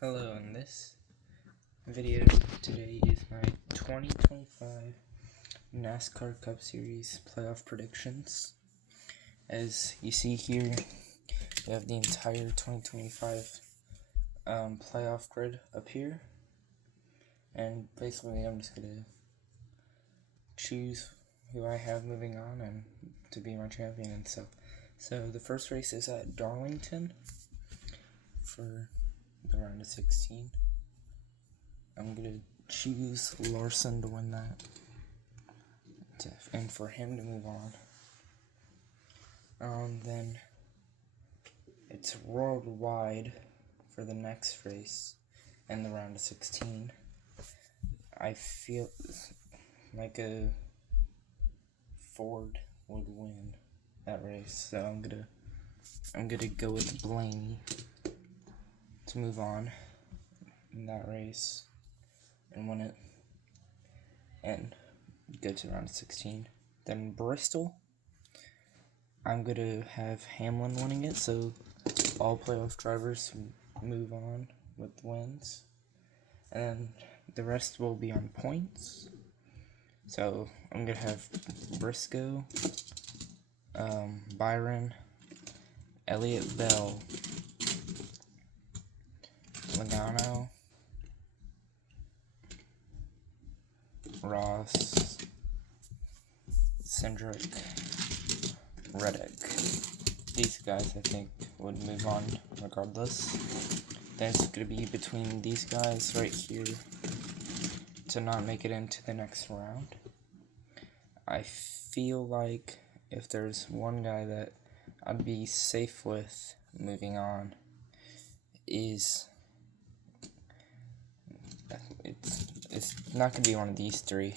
Hello, in this video today is my 2025 NASCAR Cup Series playoff predictions. As you see here, we have the entire 2025 playoff grid up here, and basically I'm just going to choose who I have moving on and to be my champion and stuff. So the first race is at Darlington for the round of 16. I'm gonna choose Larson to win that, and for him to move on. Then it's worldwide for the next race and the round of 16. I feel like a Ford would win that race, so I'm gonna go with Blaney to move on in that race and win it and go to round of 16. Then Bristol, I'm gonna have Hamlin winning it, so all playoff drivers move on with wins, and then the rest will be on points. So I'm gonna have Briscoe, Byron, Elliott Bell, Logano, Ross, Cindric, Reddick. These guys I think would move on regardless. Then it's going to be between these guys right here to not make it into the next round. I feel like if there's one guy that I'd be safe with moving on is it's not going to be one of these three.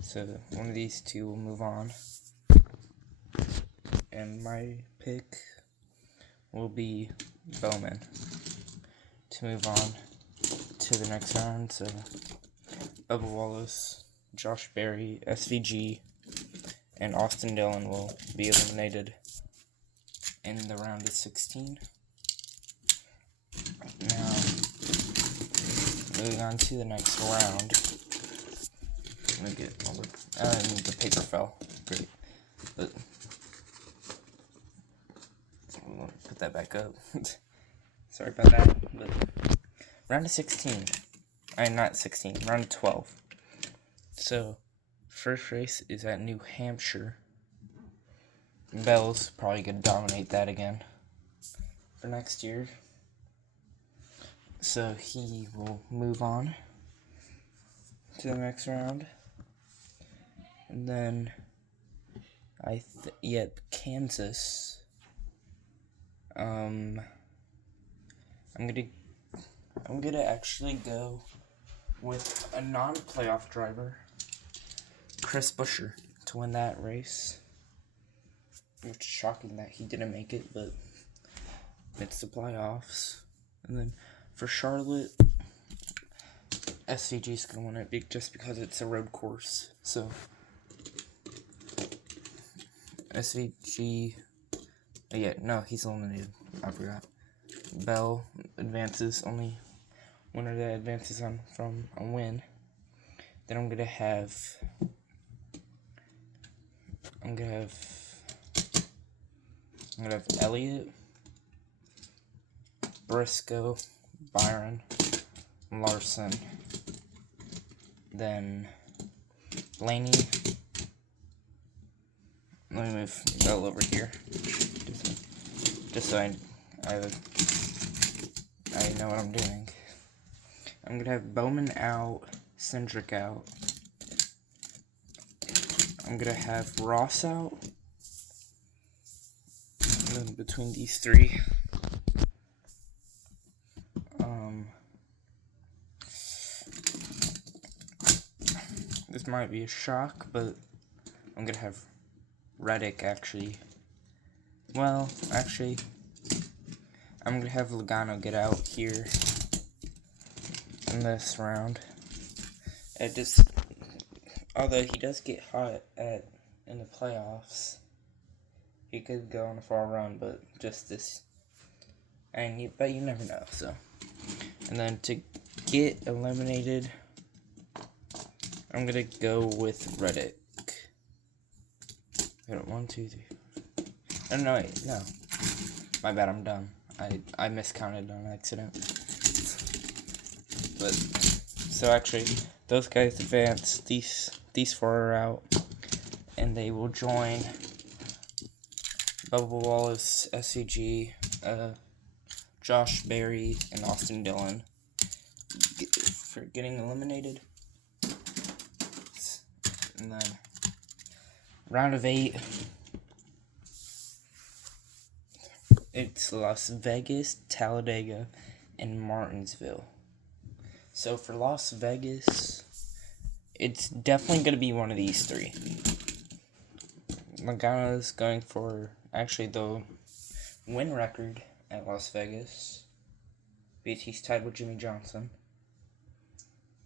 So one of these two will move on. And my pick will be Bowman to move on to the next round. So Bubba Wallace, Josh Berry, SVG, and Austin Dillon will be eliminated in the round of 16. Now, moving on to the next round. Let me get all the paper fell. Great. But I'll put that back up. Sorry about that. But round of 16. Not 16. Round of 12. So, first race is at New Hampshire. Bell's probably gonna dominate that again for next year. So he will move on to the next round. And then Kansas. I'm gonna actually go with a non-playoff driver, Chris Buescher, to win that race. It's shocking that he didn't make it, but it's the playoffs. And then for Charlotte, SVG's gonna win it just because it's a road course. So SVG, he's eliminated. I forgot. Bell advances, only winner that advances from a win. Then I'm gonna have Elliott, Briscoe, Byron, Larson, then Blaney. Let me move Bell over here, just so I know what I'm doing. I'm gonna have Bowman out, Cindric out. I'm gonna have Ross out. And then between these three, this might be a shock, but I'm gonna have Reddick actually. Well, actually, I'm gonna have Logano get out here in this round. Although he does get hot in the playoffs, he could go on a far run, but just this, but you never know. So And then to get eliminated, I'm gonna go with Reddick. Wait, 1, 2, 3. Oh, no, wait, no. My bad, I'm dumb. I miscounted on accident. But so actually, those guys advance. These 4 are out, and they will join Bubba Wallace, SCG, Josh Berry, and Austin Dillon for getting eliminated. And then round of 8. It's Las Vegas, Talladega, and Martinsville. So for Las Vegas, it's definitely going to be one of these 3. Logano's going for actually the win record at Las Vegas. BT's tied with Jimmy Johnson.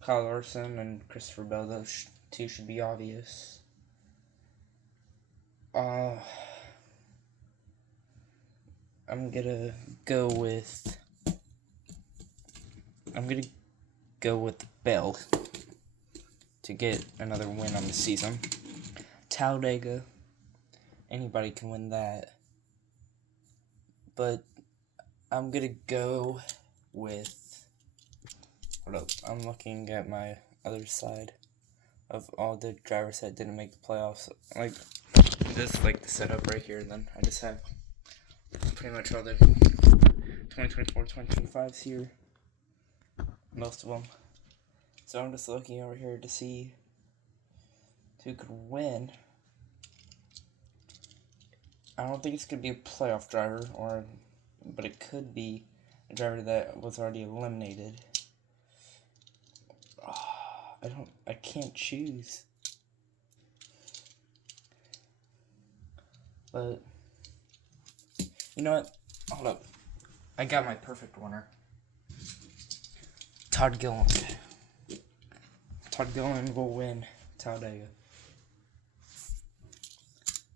Kyle Larson and Christopher Bell, those 2 should be obvious. I'm gonna go with Bell to get another win on the season. Talladega, anybody can win that, but I'm gonna go with. Hold up, I'm looking at my other side of all the drivers that didn't make the playoffs. Like, just like the setup right here, and then I just have pretty much all the 2024, 2025s here. Most of them. So I'm just looking over here to see who could win. I don't think it's going to be a playoff driver, but it could be a driver that was already eliminated. I can't choose. But, you know what? Hold up. I got my perfect winner. Todd Gilliland. Todd Gilliland will win Talladega.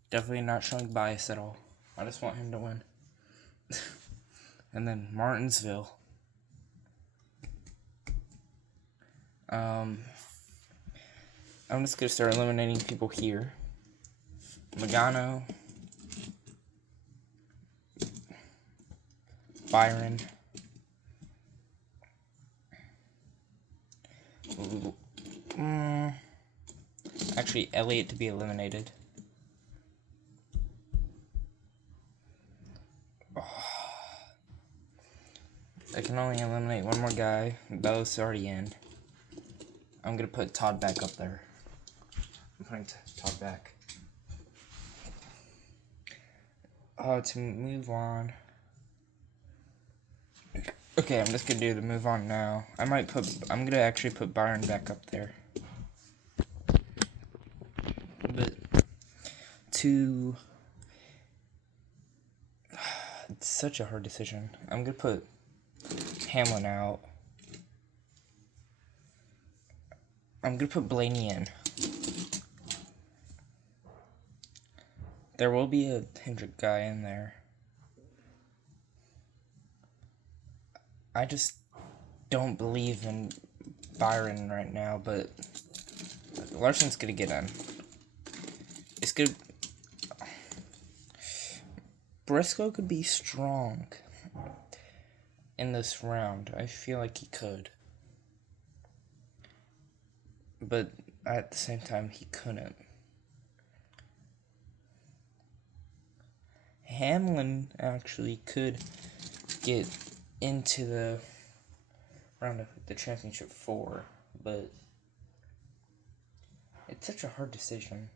Definitely not showing bias at all. I just want him to win. And then Martinsville. I'm just gonna start eliminating people here. Logano. Byron. Actually, Elliott to be eliminated. I can only eliminate one more guy. Bell's already in. I'm gonna put Todd back up there. I'm putting Todd back. To move on. Okay, I'm just gonna do the move on now. I'm gonna actually put Byron back up there. But it's such a hard decision. I'm gonna put Hamlin out. I'm gonna put Blaney in. There will be a Hendrick guy in there. I just don't believe in Byron right now, but Larson's gonna get in. It's good. Briscoe could be strong in this round. I feel like he could. But at the same time, he couldn't. Hamlin actually could get into the round of the championship 4, but it's such a hard decision.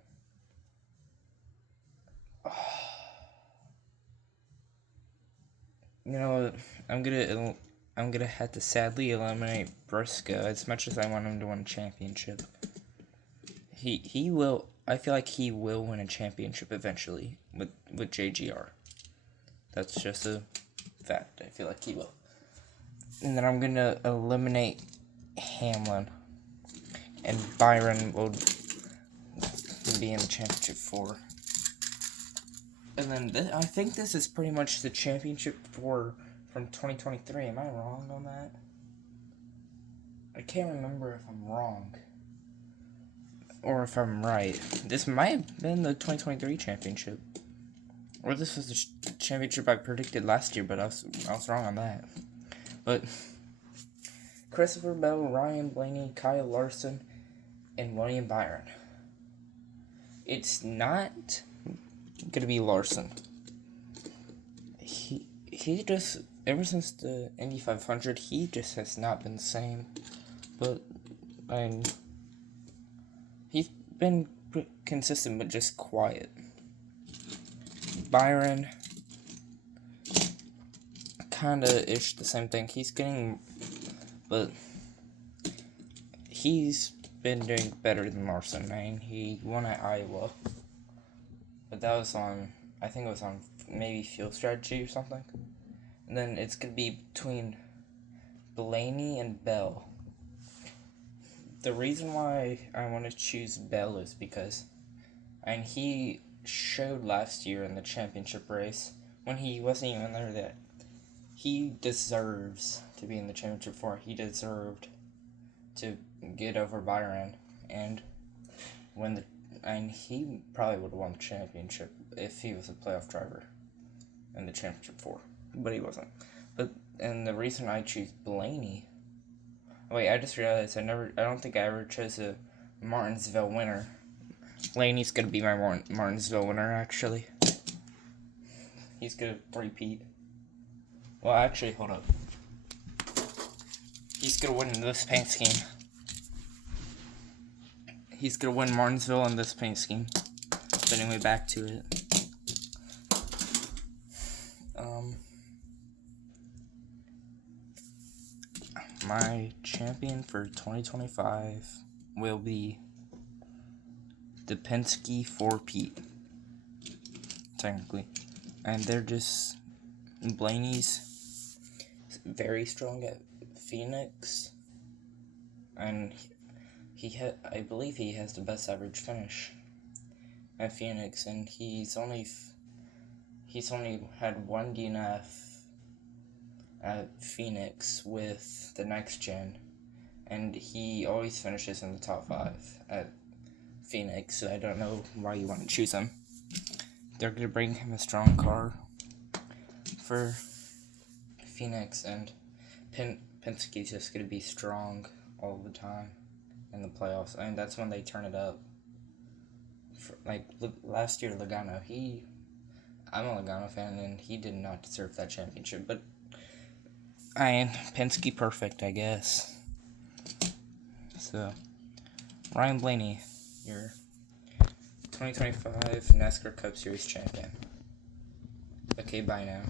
You know, I'm gonna have to sadly eliminate Briscoe as much as I want him to win a championship. He will. I feel like he will win a championship eventually with JGR. That's just a fact. I feel like he will. And then I'm gonna eliminate Hamlin, and Byron will be in the championship 4. And then I think this is pretty much the championship 4 from 2023. Am I wrong on that? I can't remember if I'm wrong or if I'm right. This might have been the 2023 championship. Or this was the championship I predicted last year, but I was wrong on that. But Christopher Bell, Ryan Blaney, Kyle Larson, and William Byron. It's not gonna be Larson. He just, ever since the Indy 500, he just has not been the same. But he's been consistent, but just quiet. Byron, kinda ish the same thing. But he's been doing better than Larson. He won at Iowa, but that was I think it was on maybe field strategy or something. And then it's gonna be between Blaney and Bell. The reason why I want to choose Bell is because, he showed last year in the championship race, when he wasn't even there, that he deserves to be in the championship for. He deserved to get over Byron, and he probably would have won the championship if he was a playoff driver in the championship 4, but he wasn't. And the reason I choose Blaney, wait, I just realized I don't think I ever chose a Martinsville winner. Blaney's gonna be my Martinsville winner, actually. He's gonna repeat. Well, actually, hold up. He's gonna win in this paint scheme. He's gonna win Martinsville in this paint scheme. But anyway, back to it. My champion for 2025 will be the Penske 4P, technically. And they're just, Blaney's very strong at Phoenix, and I believe he has the best average finish at Phoenix, and he's only had one DNF at Phoenix with the next gen, and he always finishes in the top 5 at Phoenix, so I don't know why you want to choose him. They're going to bring him a strong car for Phoenix, and Penske's just going to be strong all the time in the playoffs, and that's when they turn it up. Last year, Logano, I'm a Logano fan, and he did not deserve that championship, but Penske perfect, I guess. So, Ryan Blaney, your 2025 NASCAR Cup Series champion. Okay, bye now.